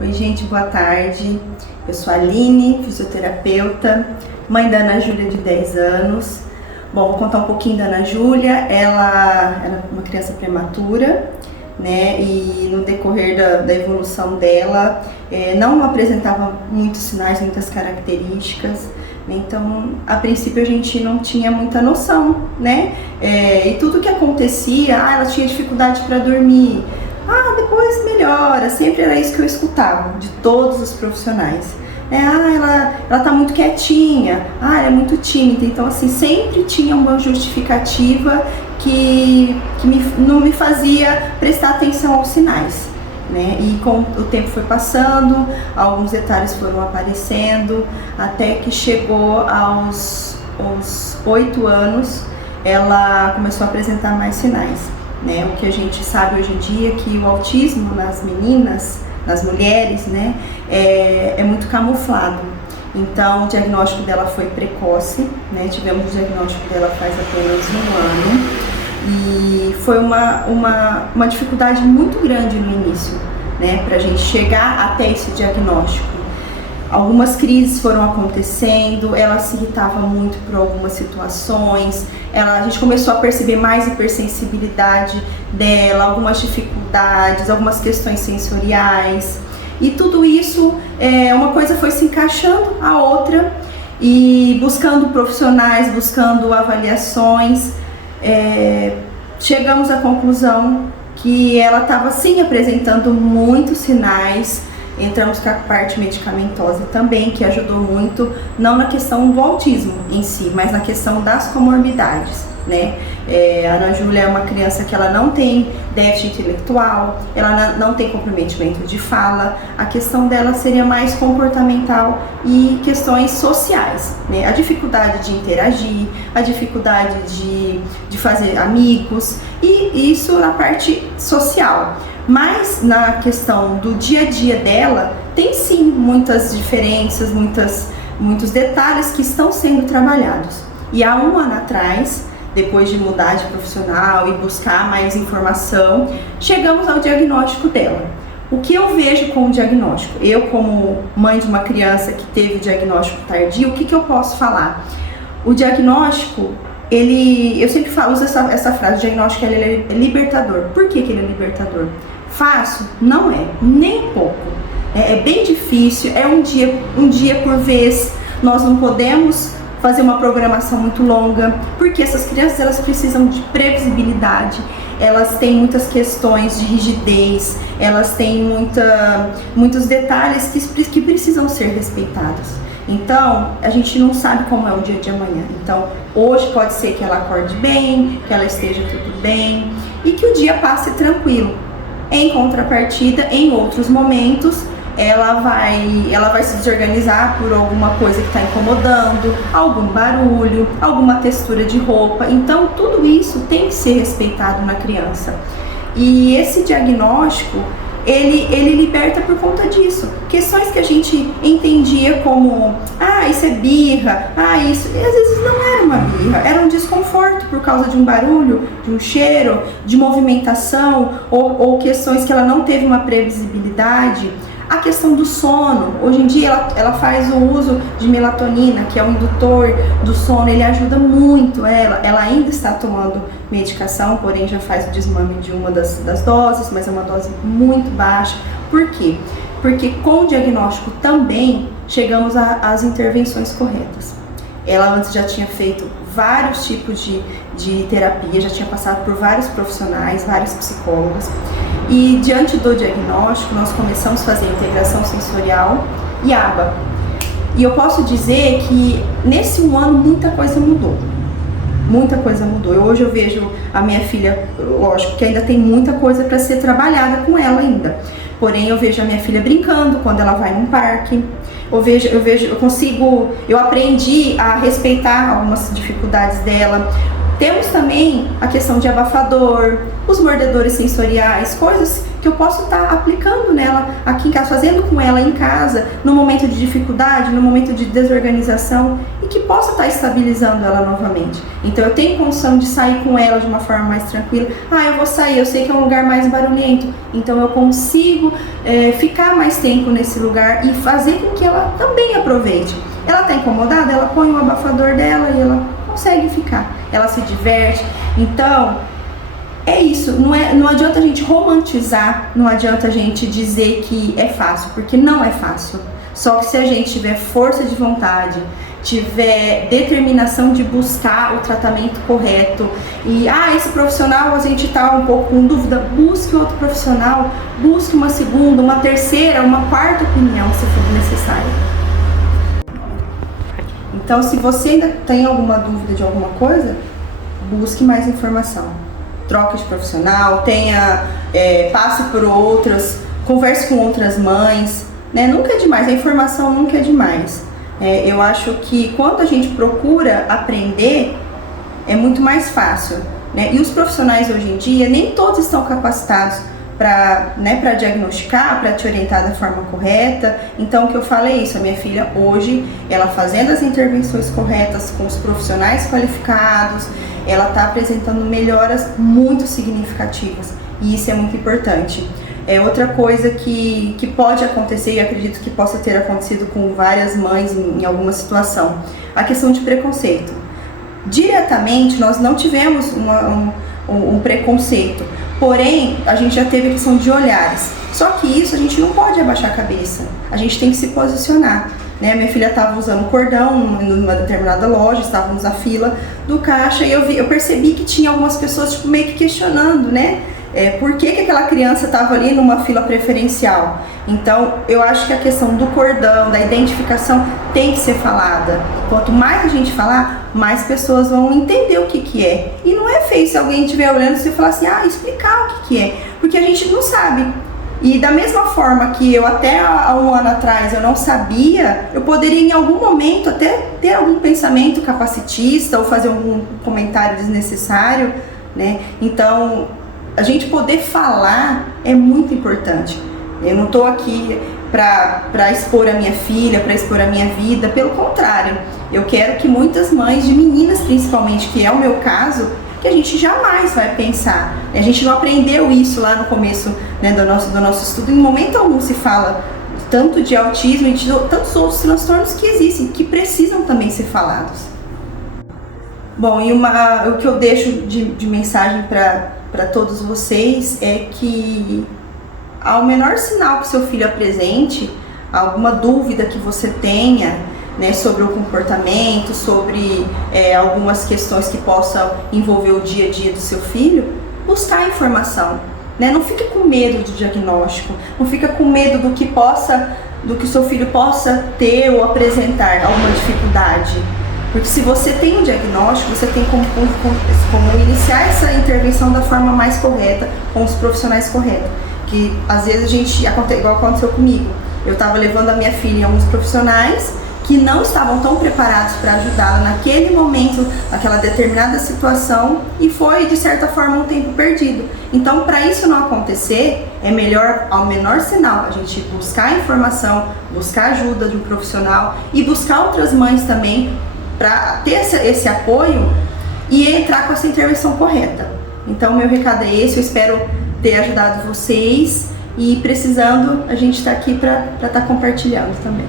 Oi gente, boa tarde. Eu sou a Aline, fisioterapeuta, mãe da Ana Júlia de 10 anos. Bom, vou contar um pouquinho da Ana Júlia. Ela era uma criança prematura, né? E no decorrer da evolução dela, não apresentava muitos sinais, muitas características. Então, a princípio a gente não tinha muita noção, né? E tudo que acontecia, ela tinha dificuldade para dormir. Depois melhora, sempre era isso que eu escutava de todos os profissionais. Ela tá muito quietinha, ela é muito tímida. Então, assim, sempre tinha uma justificativa que não me fazia prestar atenção aos sinais, né? E com o tempo foi passando, alguns detalhes foram aparecendo, até que chegou aos 8 anos, ela começou a apresentar mais sinais, né? O que a gente sabe hoje em dia é que o autismo nas meninas, nas mulheres, né, é muito camuflado. Então, o diagnóstico dela foi precoce, né? Tivemos o diagnóstico dela faz apenas 1 ano. E foi uma dificuldade muito grande no início, né, para a gente chegar até esse diagnóstico. Algumas crises foram acontecendo, ela se irritava muito por algumas situações, a gente começou a perceber mais hipersensibilidade dela, algumas dificuldades, algumas questões sensoriais. E tudo isso, uma coisa foi se encaixando a outra, e buscando profissionais, buscando avaliações, chegamos à conclusão que ela estava sim apresentando muitos sinais. Entramos com a parte medicamentosa também, que ajudou muito, não na questão do autismo em si, mas na questão das comorbidades, né? A Ana Júlia é uma criança que ela não tem déficit intelectual, ela não tem comprometimento de fala, a questão dela seria mais comportamental e questões sociais, né? A dificuldade de interagir, a dificuldade de fazer amigos, e isso na parte social. Mas na questão do dia a dia dela, tem sim muitas diferenças, muitos detalhes que estão sendo trabalhados. E há 1 ano atrás, depois de mudar de profissional e buscar mais informação, chegamos ao diagnóstico dela. O que eu vejo com o diagnóstico? Eu, como mãe de uma criança que teve o diagnóstico tardio, o que eu posso falar? O diagnóstico, eu sempre uso essa frase, o diagnóstico ele é libertador. Por que ele é libertador? Fácil? Não é, nem pouco. É bem difícil, é um dia por vez. Nós não podemos fazer uma programação muito longa, porque essas crianças elas precisam de previsibilidade, elas têm muitas questões de rigidez, elas têm muitos detalhes que precisam ser respeitados. Então, a gente não sabe como é o dia de amanhã. Então, hoje pode ser que ela acorde bem, que ela esteja tudo bem e que o dia passe tranquilo. Em contrapartida, em outros momentos, ela vai se desorganizar por alguma coisa que está incomodando, algum barulho, alguma textura de roupa. Então, tudo isso tem que ser respeitado na criança. E esse diagnóstico, ele liberta por conta disso. Questões que a gente entendia como, isso é birra, isso, e às vezes não era uma birra, era um desconforto por causa de um barulho, de um cheiro, de movimentação, ou questões que ela não teve uma previsibilidade. A questão do sono, hoje em dia ela faz o uso de melatonina, que é um indutor do sono, ele ajuda muito ela ainda está tomando medicação, porém já faz o desmame de uma das doses, mas é uma dose muito baixa. Por quê? Porque com o diagnóstico também chegamos às intervenções corretas. Ela antes já tinha feito vários tipos de terapia, já tinha passado por vários profissionais, vários psicólogos. E diante do diagnóstico, nós começamos a fazer integração sensorial e ABA. E eu posso dizer que nesse 1 ano muita coisa mudou. Muita coisa mudou. Hoje eu vejo a minha filha, lógico que ainda tem muita coisa para ser trabalhada com ela ainda. Porém, eu vejo a minha filha brincando quando ela vai num parque. Eu aprendi a respeitar algumas dificuldades dela. Temos também a questão de abafador, os mordedores sensoriais, coisas que eu posso estar aplicando nela aqui em casa, fazendo com ela em casa, no momento de dificuldade, no momento de desorganização, e que possa estar estabilizando ela novamente. Então eu tenho condição de sair com ela de uma forma mais tranquila. Eu vou sair, eu sei que é um lugar mais barulhento, então eu consigo ficar mais tempo nesse lugar e fazer com que ela também aproveite. Ela está incomodada, ela põe o abafador dela e ela consegue ficar, ela se diverte. Então é isso, não adianta a gente romantizar, não adianta a gente dizer que é fácil, porque não é fácil. Só que se a gente tiver força de vontade, tiver determinação de buscar o tratamento correto e esse profissional a gente está um pouco com dúvida, busque outro profissional, busque uma segunda, uma terceira, uma quarta opinião se for necessário. Então, se você ainda tem alguma dúvida de alguma coisa, busque mais informação. Troque de profissional, passe por outras, converse com outras mães, né? Nunca é demais, a informação nunca é demais. Eu acho que quando a gente procura aprender, é muito mais fácil, né? E os profissionais hoje em dia, nem todos estão capacitados para diagnosticar, para te orientar da forma correta. Então o que eu falo é isso, a minha filha hoje, ela fazendo as intervenções corretas com os profissionais qualificados, ela está apresentando melhoras muito significativas e isso é muito importante. Outra coisa que pode acontecer, e acredito que possa ter acontecido com várias mães em alguma situação, a questão de preconceito. Diretamente nós não tivemos um preconceito, porém a gente já teve a questão de olhares. Só que isso a gente não pode abaixar a cabeça, a gente tem que se posicionar, né? Minha filha estava usando cordão numa determinada loja, estávamos na fila do caixa e eu percebi que tinha algumas pessoas meio que questionando, né? Por que aquela criança estava ali numa fila preferencial. Então eu acho que a questão do cordão, da identificação tem que ser falada. Quanto mais a gente falar, mais pessoas vão entender o que é. E não é feio se alguém estiver olhando e você falar assim, explicar o que é, porque a gente não sabe. E da mesma forma que eu até há um ano atrás eu não sabia, eu poderia em algum momento até ter algum pensamento capacitista ou fazer algum comentário desnecessário, né? Então a gente poder falar é muito importante. Eu não estou aqui para expor a minha filha, para expor a minha vida, pelo contrário, eu quero que muitas mães, de meninas principalmente, que é o meu caso, que a gente jamais vai pensar. A gente não aprendeu isso lá no começo, né, do nosso estudo. Em momento algum se fala tanto de autismo e de tantos outros transtornos que existem, que precisam também ser falados. Bom, e o que eu deixo de mensagem para todos vocês é que ao menor sinal que seu filho apresente, alguma dúvida que você tenha, né, sobre o comportamento, sobre algumas questões que possam envolver o dia a dia do seu filho, buscar informação, né? Não fique com medo do diagnóstico, não fica com medo do que o seu filho possa ter ou apresentar alguma dificuldade. Porque se você tem um diagnóstico, você tem como iniciar essa intervenção da forma mais correta, com os profissionais corretos. Que às vezes igual aconteceu comigo, eu estava levando a minha filha em alguns profissionais que não estavam tão preparados para ajudá-la naquele momento, naquela determinada situação, e foi de certa forma um tempo perdido. Então, para isso não acontecer, é melhor, ao menor sinal, a gente buscar informação, buscar ajuda de um profissional e buscar outras mães também para ter esse apoio e entrar com essa intervenção correta. Então, meu recado é esse, eu espero ter ajudado vocês e precisando, a gente está aqui para estar compartilhando também.